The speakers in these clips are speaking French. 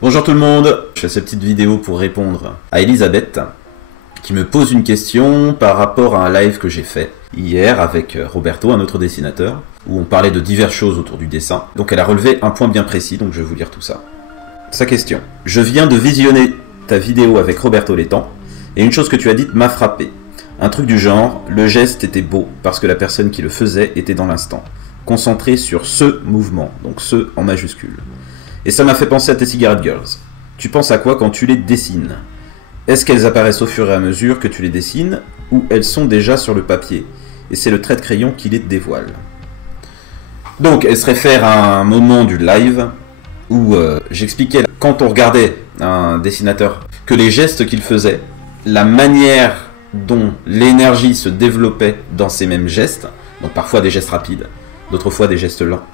Bonjour tout le monde, je fais cette petite vidéo pour répondre à Elisabeth qui me pose une question par rapport à un live que j'ai fait hier avec Roberto, un autre dessinateur, où on parlait de diverses choses autour du dessin. Donc elle a relevé un point bien précis, donc je vais vous lire tout ça. Sa question: je viens de visionner ta vidéo avec Roberto Létang et une chose que tu as dite m'a frappé. Un truc du genre, le geste était beau parce que la personne qui le faisait était dans l'instant, concentrée sur ce mouvement, donc ce en majuscule. Et ça m'a fait penser à tes Cigarette Girls. Tu penses à quoi quand tu les dessines? Est-ce qu'elles apparaissent au fur et à mesure que tu les dessines, ou elles sont déjà sur le papier, et c'est le trait de crayon qui les dévoile? Donc, elle se réfère à un moment du live où j'expliquais, quand on regardait un dessinateur, que les gestes qu'il faisait, la manière dont l'énergie se développait dans ces mêmes gestes, donc parfois des gestes rapides, d'autres fois des gestes lents,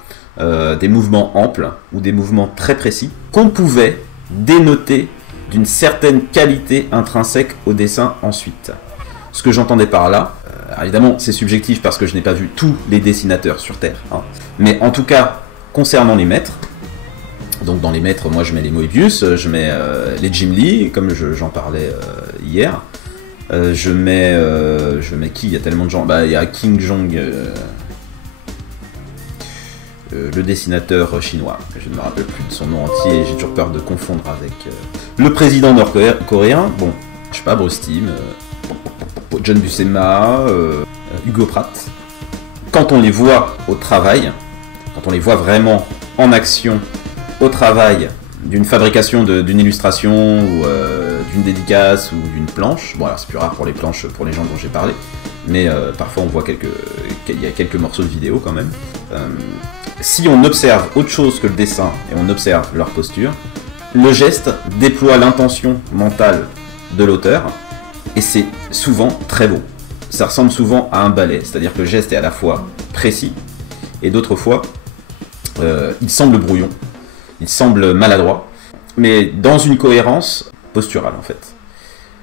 des mouvements amples ou des mouvements très précis, qu'on pouvait dénoter d'une certaine qualité intrinsèque au dessin ensuite. Ce que j'entendais par là, évidemment c'est subjectif parce que je n'ai pas vu tous les dessinateurs sur Terre, hein, mais en tout cas concernant les maîtres, donc dans les maîtres moi je mets les Moebius, je mets les Jim Lee comme j'en parlais hier, je mets qui? Il y a tellement de gens, il y a King Jong, le dessinateur chinois, je ne me rappelle plus de son nom entier, j'ai toujours peur de confondre avec le président nord-coréen, bon, je sais pas, Bruce Timm, John Buscema, Hugo Pratt. Quand on les voit au travail, quand on les voit vraiment en action au travail d'une fabrication d'une illustration ou d'une dédicace ou d'une planche, bon alors c'est plus rare pour les planches pour les gens dont j'ai parlé, mais parfois on voit il y a quelques morceaux de vidéo quand même. Si on observe autre chose que le dessin et on observe leur posture, le geste déploie l'intention mentale de l'auteur et c'est souvent très beau. Ça ressemble souvent à un ballet, c'est-à-dire que le geste est à la fois précis et d'autres fois il semble brouillon, il semble maladroit, mais dans une cohérence posturale en fait.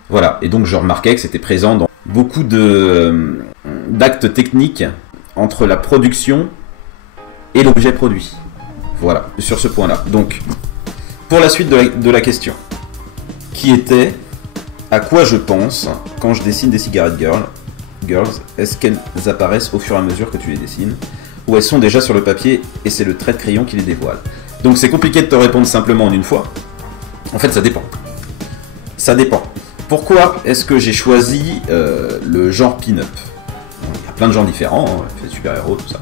Voilà, et donc je remarquais que c'était présent dans beaucoup d'actes techniques entre la production et l'objet produit. Voilà, sur ce point-là. Donc, pour la suite de la question, qui était à quoi je pense quand je dessine des Cigarette Girls, est-ce qu'elles apparaissent au fur et à mesure que tu les dessines, ou elles sont déjà sur le papier et c'est le trait de crayon qui les dévoile? Donc c'est compliqué de te répondre simplement en une fois. En fait, ça dépend. Ça dépend. Pourquoi est-ce que j'ai choisi le genre pin-up? Il y a plein de genres différents, hein, les super-héros, tout ça.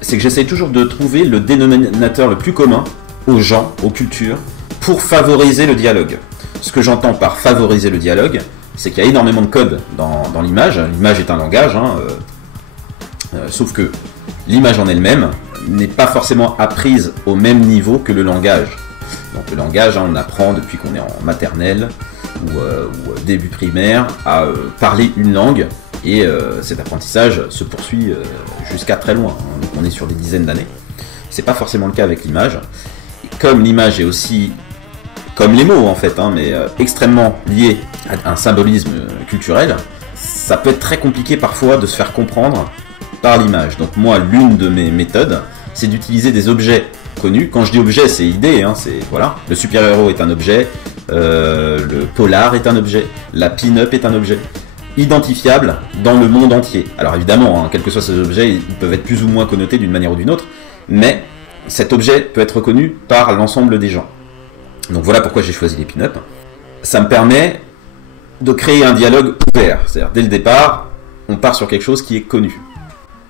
C'est que j'essaye toujours de trouver le dénominateur le plus commun aux gens, aux cultures, pour favoriser le dialogue. Ce que j'entends par favoriser le dialogue, c'est qu'il y a énormément de code dans l'image. L'image est un langage, hein, sauf que l'image en elle-même n'est pas forcément apprise au même niveau que le langage. Donc le langage, hein, on apprend depuis qu'on est en maternelle ou début primaire à parler une langue. Et cet apprentissage se poursuit jusqu'à très loin, hein. Donc on est sur des dizaines d'années. C'est pas forcément le cas avec l'image. Comme l'image est aussi, comme les mots en fait, hein, mais extrêmement lié à un symbolisme culturel, ça peut être très compliqué parfois de se faire comprendre par l'image. Donc moi, l'une de mes méthodes, c'est d'utiliser des objets connus. Quand je dis objet, c'est idée, hein, c'est voilà. Le super-héros est un objet, le polar est un objet, la pin-up est un objet, identifiable dans le monde entier. Alors évidemment, hein, quels que soient ces objets, ils peuvent être plus ou moins connotés d'une manière ou d'une autre, mais cet objet peut être reconnu par l'ensemble des gens. Donc voilà pourquoi j'ai choisi les pin-up. Ça me permet de créer un dialogue ouvert, c'est-à-dire dès le départ, on part sur quelque chose qui est connu.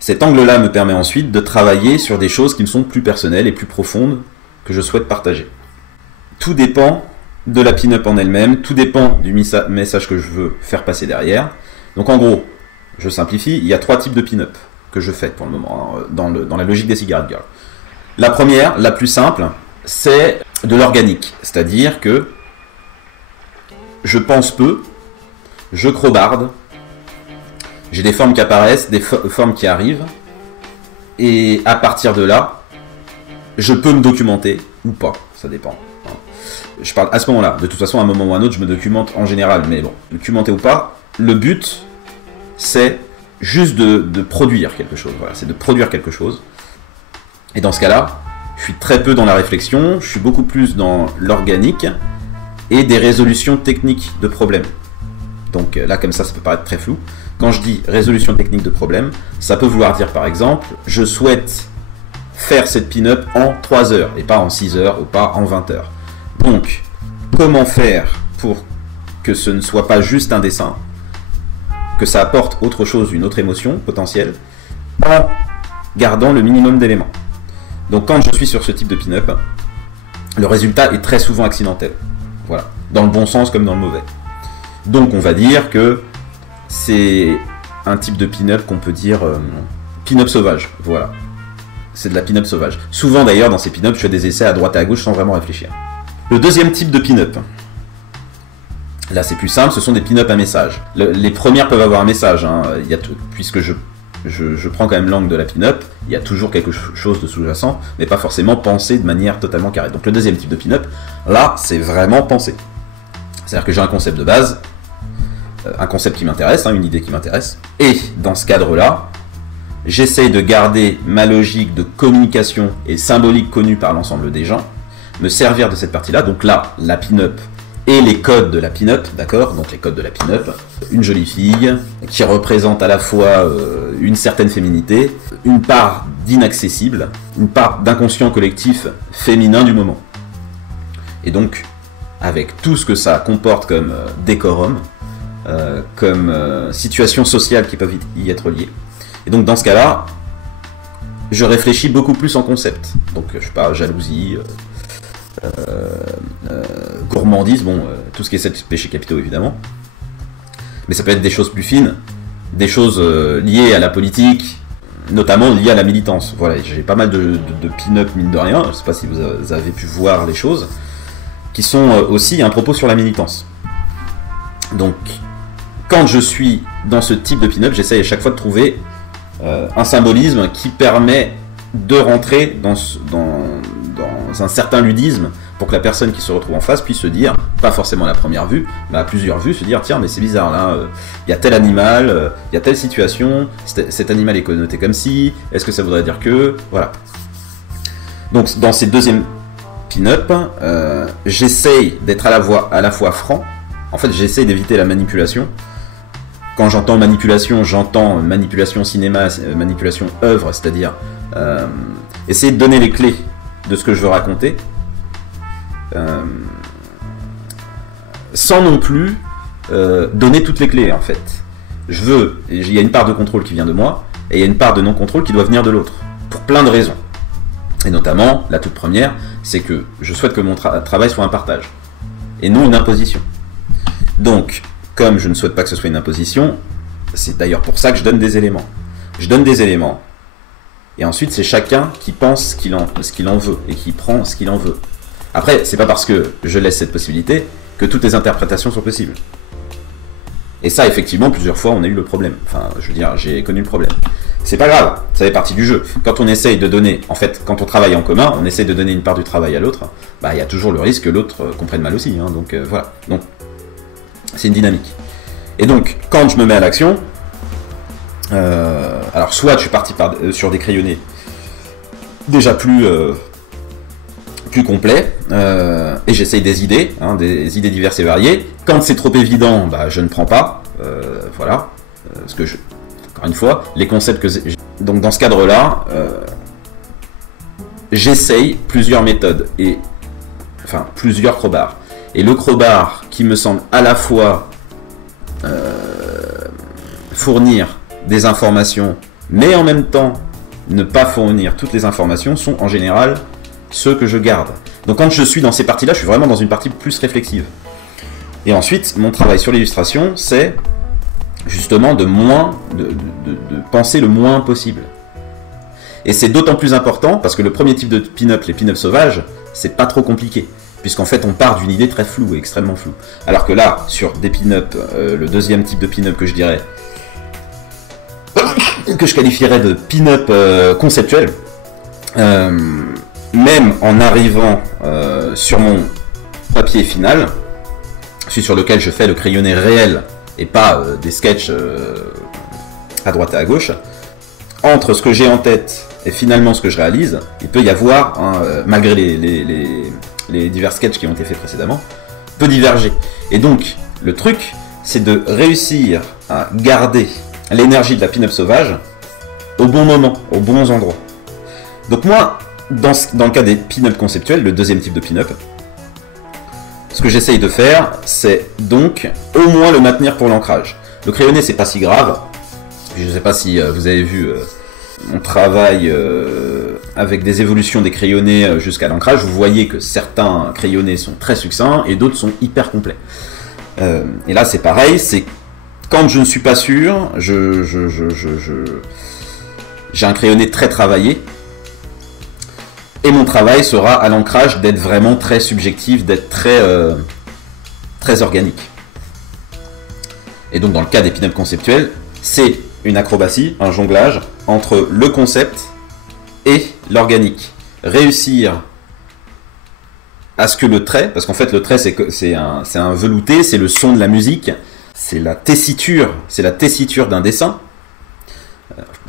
Cet angle-là me permet ensuite de travailler sur des choses qui me sont plus personnelles et plus profondes que je souhaite partager. Tout dépend de la pin-up en elle-même, tout dépend du message que je veux faire passer derrière. Donc en gros, je simplifie, il y a 3 types de pin-up que je fais pour le moment, hein, dans la logique des Cigarette Girls. La première, la plus simple, c'est de l'organique, c'est-à-dire que je pense peu, je crobarde, j'ai des formes qui apparaissent, des formes qui arrivent, et à partir de là, je peux me documenter ou pas, ça dépend. Je parle à ce moment-là, de toute façon à un moment ou à un autre je me documente en général, mais bon, documenter ou pas, le but c'est juste de produire quelque chose, voilà, c'est de produire quelque chose, et dans ce cas-là, Je suis très peu dans la réflexion, je suis beaucoup plus dans l'organique et des résolutions techniques de problèmes. Donc là, comme ça peut paraître très flou. Quand je dis résolution technique de problèmes, ça peut vouloir dire par exemple, je souhaite faire cette pin-up en 3 heures et pas en 6 heures ou pas en 20 heures. Donc, comment faire pour que ce ne soit pas juste un dessin, que ça apporte autre chose, une autre émotion potentielle, en gardant le minimum d'éléments. Donc quand je suis sur ce type de pin-up, le résultat est très souvent accidentel. Voilà, dans le bon sens comme dans le mauvais. Donc on va dire que c'est un type de pin-up qu'on peut dire pin-up sauvage. Voilà, c'est de la pin-up sauvage. Souvent d'ailleurs dans ces pin-up, je fais des essais à droite et à gauche sans vraiment réfléchir. Le deuxième type de pin-up, là c'est plus simple, ce sont des pin-up à message. Les premières peuvent avoir un message, hein. Puisque je prends quand même l'angle de la pin-up, il y a toujours quelque chose de sous-jacent, mais pas forcément pensé de manière totalement carrée. Donc le deuxième type de pin-up, là c'est vraiment pensé. C'est-à-dire que j'ai un concept de base, un concept qui m'intéresse, une idée qui m'intéresse, et dans ce cadre-là, j'essaye de garder ma logique de communication et symbolique connue par l'ensemble des gens, me servir de cette partie-là, donc là, la pin-up et les codes de la pin-up, d'accord? Donc les codes de la pin-up, une jolie fille qui représente à la fois une certaine féminité, une part d'inaccessible, une part d'inconscient collectif féminin du moment. Et donc, avec tout ce que ça comporte comme décorum, comme situations sociales qui peuvent y être liées. Et donc dans ce cas-là, je réfléchis beaucoup plus en concept. Donc je sais pas, jalousie, gourmandise, tout ce qui est 7 péchés capitaux évidemment. Mais ça peut être des choses plus fines, des choses liées à la politique, notamment liées à la militance. Voilà, j'ai pas mal de pin-up mine de rien, je sais pas si vous avez pu voir les choses, qui sont aussi un propos sur la militance. Donc, quand je suis dans ce type de pin-up, j'essaye à chaque fois de trouver un symbolisme qui permet de rentrer dans un certain ludisme pour que la personne qui se retrouve en face puisse se dire, pas forcément à la première vue, mais à plusieurs vues, se dire tiens mais c'est bizarre là, il y a tel animal, il y a telle situation, cet animal est connoté comme si, est-ce que ça voudrait dire que, voilà. Donc dans ces deuxièmes pin-up, j'essaye d'être à la fois franc, en fait j'essaye d'éviter la manipulation. Quand j'entends manipulation, j'entends manipulation cinéma, manipulation œuvre, c'est-à-dire essayer de donner les clés de ce que je veux raconter, sans non plus donner toutes les clés en fait. Il y a une part de contrôle qui vient de moi, et il y a une part de non-contrôle qui doit venir de l'autre, pour plein de raisons. Et notamment, la toute première, c'est que je souhaite que mon travail soit un partage, et non une imposition. Donc, comme je ne souhaite pas que ce soit une imposition, c'est d'ailleurs pour ça que je donne des éléments. Je donne des éléments, et ensuite c'est chacun qui pense ce qu'il en veut, et qui prend ce qu'il en veut. Après, c'est pas parce que je laisse cette possibilité que toutes les interprétations sont possibles. Et ça, effectivement, plusieurs fois, on a eu le problème. Enfin, je veux dire, j'ai connu le problème. C'est pas grave, ça fait partie du jeu. Quand on essaye de donner, en fait, quand on travaille en commun, on essaye de donner une part du travail à l'autre, il y a toujours le risque que l'autre comprenne mal aussi. Donc voilà. Donc, c'est une dynamique. Et donc, quand je me mets à l'action, alors soit je suis parti sur des crayonnés déjà plus complet, et j'essaye des idées diverses et variées. Quand c'est trop évident, je ne prends pas, voilà, parce que encore une fois, les concepts que donc dans ce cadre-là, j'essaye plusieurs méthodes et plusieurs crowbars. Et le crowbar qui me semble à la fois fournir des informations, mais en même temps ne pas fournir toutes les informations, sont en général ceux que je garde. Donc quand je suis dans ces parties-là, je suis vraiment dans une partie plus réflexive. Et ensuite, mon travail sur l'illustration, c'est justement de penser le moins possible. Et c'est d'autant plus important parce que le premier type de pin-up, les pin-up sauvages, c'est pas trop compliqué. Puisqu'en fait, on part d'une idée très floue, extrêmement floue. Alors que là, sur des pin-up, le deuxième type de pin-up que je dirais, que je qualifierais de pin-up conceptuel, même en arrivant sur mon papier final, celui sur lequel je fais le crayonné réel et pas des sketchs à droite et à gauche, entre ce que j'ai en tête et finalement ce que je réalise, il peut y avoir, malgré les divers sketchs qui ont été faits précédemment, peut diverger. Et donc, le truc, c'est de réussir à garder l'énergie de la pin-up sauvage au bon moment, aux bons endroits. Donc moi, dans le cas des pin-up conceptuels, le deuxième type de pin-up, ce que j'essaye de faire, c'est donc au moins le maintenir pour l'ancrage. Le crayonné, c'est pas si grave. Je ne sais pas si vous avez vu mon travail avec des évolutions des crayonnés jusqu'à l'ancrage. Vous voyez que certains crayonnés sont très succincts et d'autres sont hyper complets. Et là, c'est pareil. C'est quand je ne suis pas sûr, j'ai un crayonné très travaillé. Et mon travail sera à l'ancrage d'être vraiment très subjectif, d'être très organique. Et donc dans le cas des pin-up conceptuels, c'est une acrobatie, un jonglage entre le concept et l'organique. Réussir à ce que le trait, parce qu'en fait le trait c'est un velouté, c'est le son de la musique, c'est la tessiture d'un dessin,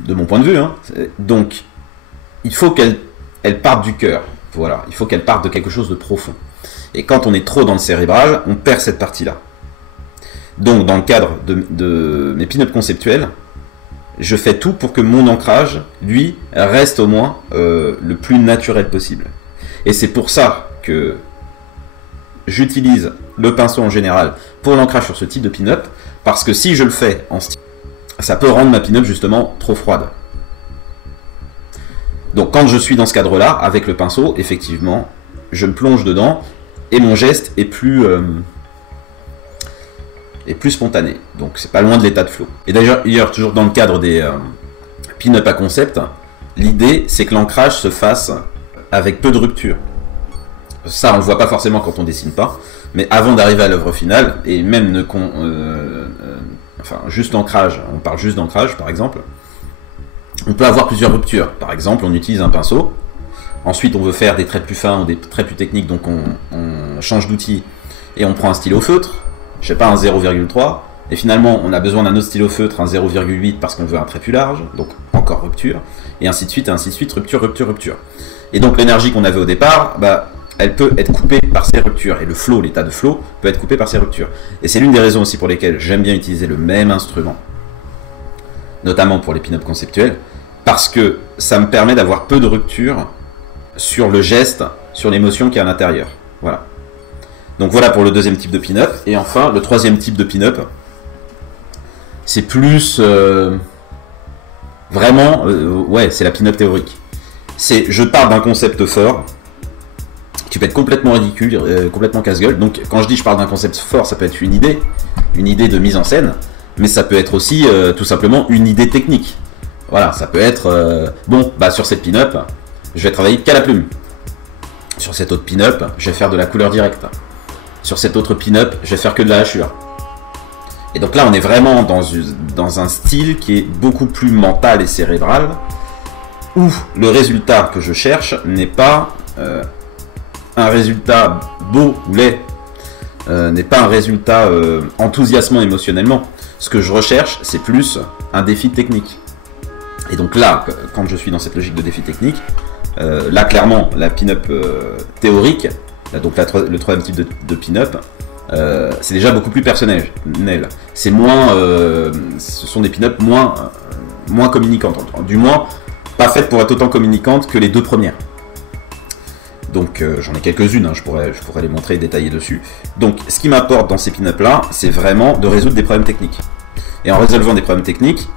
de mon point de vue. Donc il faut qu'elle parte du cœur, voilà, il faut qu'elle parte de quelque chose de profond. Et quand on est trop dans le cérébral, on perd cette partie-là. Donc dans le cadre de mes pin-up conceptuels, je fais tout pour que mon ancrage, lui, reste au moins le plus naturel possible. Et c'est pour ça que j'utilise le pinceau en général pour l'ancrage sur ce type de pin-up, parce que si je le fais en style, ça peut rendre ma pin-up justement trop froide. Donc quand je suis dans ce cadre-là, avec le pinceau, effectivement, je me plonge dedans et mon geste est plus spontané. Donc c'est pas loin de l'état de flow. Et d'ailleurs, toujours dans le cadre des pin-up à concept, l'idée c'est que l'ancrage se fasse avec peu de rupture. Ça on le voit pas forcément quand on dessine pas, mais avant d'arriver à l'œuvre finale, et même juste l'ancrage, on parle juste d'ancrage par exemple, on peut avoir plusieurs ruptures. Par exemple, on utilise un pinceau, ensuite on veut faire des traits plus fins ou des traits plus techniques, donc on change d'outil et on prend un stylo feutre, je sais pas, un 0,3, et finalement on a besoin d'un autre stylo feutre, un 0,8 parce qu'on veut un trait plus large, donc encore rupture, et ainsi de suite, rupture, rupture, rupture. Et donc l'énergie qu'on avait au départ, elle peut être coupée par ces ruptures, et le flow, l'état de flow, peut être coupé par ces ruptures. Et c'est l'une des raisons aussi pour lesquelles j'aime bien utiliser le même instrument, notamment pour les pin-up conceptuels, parce que ça me permet d'avoir peu de rupture sur le geste, sur l'émotion qui est à l'intérieur. Voilà. Donc voilà pour le deuxième type de pin-up. Et enfin, le troisième type de pin-up, c'est plus c'est la pin-up théorique. C'est je pars d'un concept fort qui peut être complètement ridicule, complètement casse-gueule. Donc quand je dis je pars d'un concept fort, ça peut être une idée de mise en scène, mais ça peut être aussi tout simplement une idée technique. Voilà, ça peut être sur cette pin-up, je vais travailler qu'à la plume. Sur cette autre pin-up, je vais faire de la couleur directe. Sur cette autre pin-up, je vais faire que de la hachure. Et donc là, on est vraiment dans un style qui est beaucoup plus mental et cérébral, où le résultat que je cherche n'est pas un résultat beau ou laid, n'est pas un résultat enthousiasmant émotionnellement. Ce que je recherche, c'est plus un défi technique. Et donc là, quand je suis dans cette logique de défi technique, là clairement, la pin-up théorique, donc le troisième type de pin-up, c'est déjà beaucoup plus personnel. C'est moins, ce sont des pin-up moins communicantes, du moins pas faites pour être autant communicantes que les deux premières. Donc j'en ai quelques-unes, je pourrais les montrer et détailler dessus. Donc ce qui m'apporte dans ces pin-up là, c'est vraiment de résoudre des problèmes techniques. Et en résolvant des problèmes techniques,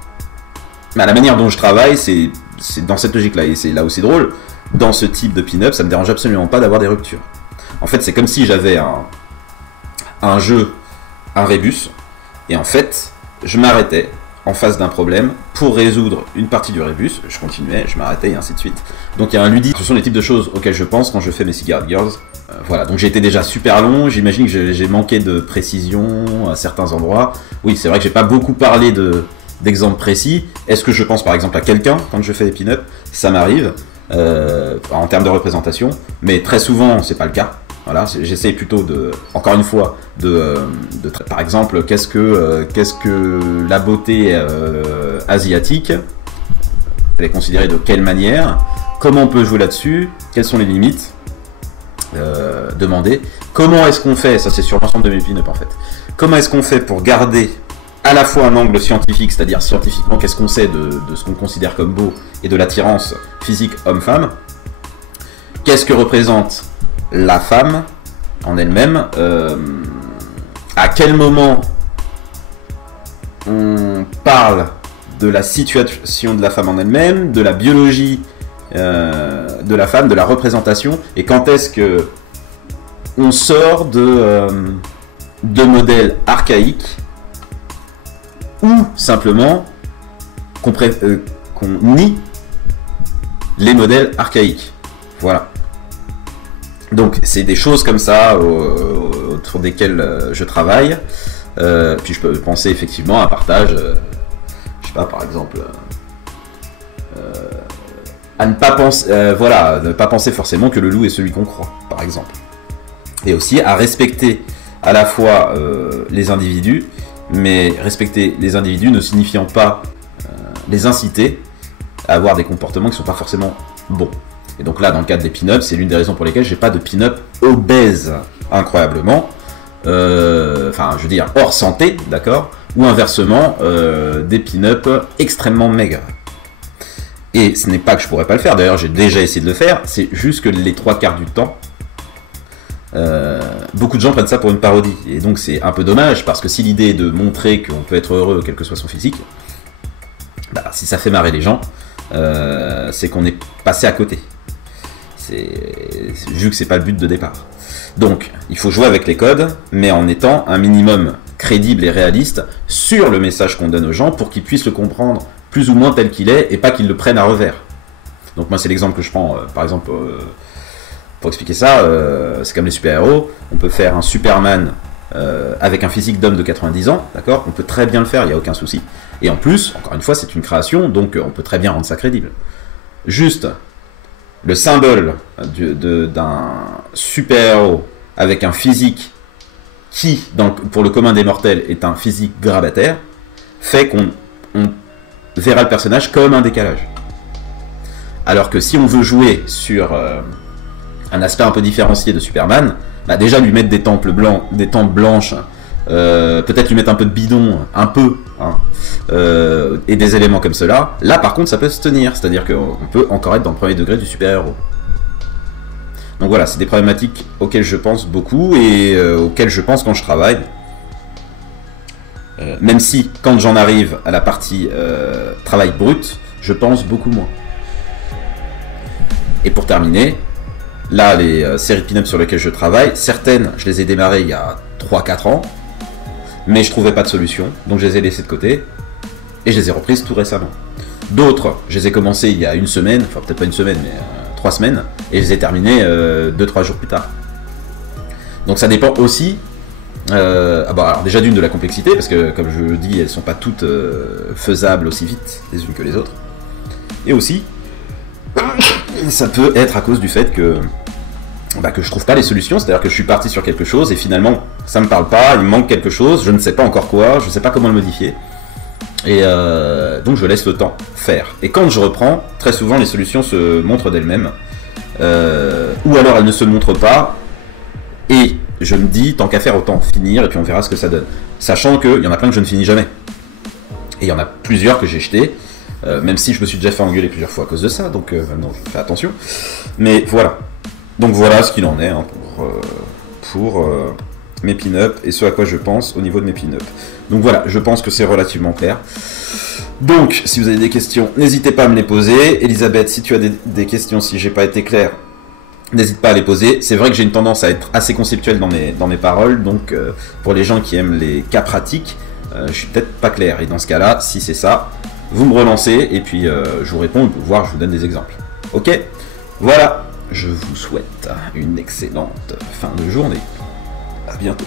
la manière dont je travaille, c'est dans cette logique-là, et c'est là où c'est drôle. Dans ce type de pin-up, ça me dérange absolument pas d'avoir des ruptures. En fait, c'est comme si j'avais un jeu, un rébus, et en fait, je m'arrêtais en face d'un problème pour résoudre une partie du rébus, je continuais, je m'arrêtais, et ainsi de suite. Donc il y a un ludique, ce sont les types de choses auxquelles je pense quand je fais mes Cigarette Girls. Voilà, donc j'ai été déjà super long, j'imagine que j'ai manqué de précision à certains endroits. Oui, c'est vrai que j'ai pas beaucoup parlé d'exemples précis. Est-ce que je pense par exemple à quelqu'un quand je fais des pin-up? Ça m'arrive en termes de représentation, mais très souvent c'est pas le cas. Voilà, j'essaye plutôt encore une fois, par exemple, qu'est-ce que la beauté asiatique? les considérer de quelle manière, comment on peut jouer là-dessus, quelles sont les limites demandées, comment est-ce qu'on fait, ça c'est sur l'ensemble de mes pin-up en fait, comment est-ce qu'on fait pour garder à la fois un angle scientifique, c'est-à-dire scientifiquement qu'est-ce qu'on sait de ce qu'on considère comme beau et de l'attirance physique homme-femme, qu'est-ce que représente la femme en elle-même, à quel moment on parle de la situation de la femme en elle-même, de la biologie de la femme, de la représentation, et quand est-ce que on sort de modèles archaïques, ou simplement qu'on nie les modèles archaïques. Voilà. Donc c'est des choses comme ça autour desquelles je travaille. Puis je peux penser effectivement à un partage, je sais pas, par exemple, à ne pas penser, ne pas penser forcément que le loup est celui qu'on croit, par exemple. Et aussi à respecter à la fois les individus, mais respecter les individus ne signifiant pas les inciter à avoir des comportements qui ne sont pas forcément bons. Et donc là, dans le cadre des pin-up, c'est l'une des raisons pour lesquelles j'ai pas de pin-up obèse, incroyablement. Enfin, je veux dire, hors santé, d'accord, ou inversement, des pin-up extrêmement maigres. Et ce n'est pas que je pourrais pas le faire, d'ailleurs j'ai déjà essayé de le faire, c'est juste que les 3/4 du temps, beaucoup de gens prennent ça pour une parodie. Et donc c'est un peu dommage, parce que si l'idée est de montrer qu'on peut être heureux quel que soit son physique, bah, si ça fait marrer les gens, c'est qu'on est passé à côté. Vu que c'est pas le but de départ. Donc, il faut jouer avec les codes, mais en étant un minimum crédible et réaliste sur le message qu'on donne aux gens pour qu'ils puissent le comprendre plus ou moins tel qu'il est et pas qu'ils le prennent à revers. Donc moi, c'est l'exemple que je prends, par exemple, pour expliquer ça, c'est comme les super-héros. On peut faire un Superman avec un physique d'homme de 90 ans, d'accord ? On peut très bien le faire, il n'y a aucun souci. Et en plus, encore une fois, c'est une création, donc on peut très bien rendre ça crédible. Juste, le symbole d'un super-héros avec un physique qui, pour le commun des mortels, est un physique grabataire, fait qu'on verra le personnage comme un décalage. Alors que si on veut jouer sur un aspect un peu différencié de Superman, bah déjà lui mettre des tempes blanches, peut-être lui mettre un peu de bidon, un peu, hein, et des éléments comme cela, là par contre ça peut se tenir, c'est-à-dire qu'on peut encore être dans le premier degré du super-héros. Donc voilà, c'est des problématiques auxquelles je pense beaucoup et auxquelles je pense quand je travaille. Même si, quand j'en arrive à la partie travail brut, je pense beaucoup moins. Et pour terminer, là, les séries de pin-up sur lesquelles je travaille, certaines, je les ai démarrées il y a 3-4 ans, mais je trouvais pas de solution, donc je les ai laissées de côté, et je les ai reprises tout récemment. D'autres, je les ai commencées il y a une semaine, enfin peut-être pas une semaine, mais 3 semaines, et je les ai terminées 2-3 jours plus tard. Donc ça dépend aussi, alors déjà d'une de la complexité, parce que comme je le dis, elles sont pas toutes faisables aussi vite les unes que les autres, et aussi, ça peut être à cause du fait que je trouve pas les solutions, c'est-à-dire que je suis parti sur quelque chose et finalement ça me parle pas, il me manque quelque chose, je ne sais pas encore quoi, je ne sais pas comment le modifier, et donc je laisse le temps faire. Et quand je reprends, très souvent les solutions se montrent d'elles-mêmes, ou alors elles ne se montrent pas, et je me dis tant qu'à faire autant finir et puis on verra ce que ça donne. Sachant qu'il y en a plein que je ne finis jamais, et il y en a plusieurs que j'ai jetés. Même si je me suis déjà fait engueuler plusieurs fois à cause de ça, donc non, je fais attention. Mais voilà. Donc voilà ce qu'il en est hein, pour mes pin-up et ce à quoi je pense au niveau de mes pin-up. Donc voilà, je pense que c'est relativement clair. Donc, si vous avez des questions, n'hésitez pas à me les poser. Elisabeth, si tu as des questions, si j'ai pas été clair, n'hésite pas à les poser. C'est vrai que j'ai une tendance à être assez conceptuel dans mes paroles, donc pour les gens qui aiment les cas pratiques, je suis peut-être pas clair. Et dans ce cas-là, si c'est ça, vous me relancez et puis je vous réponds, voire je vous donne des exemples. Ok ? Voilà, je vous souhaite une excellente fin de journée. À bientôt.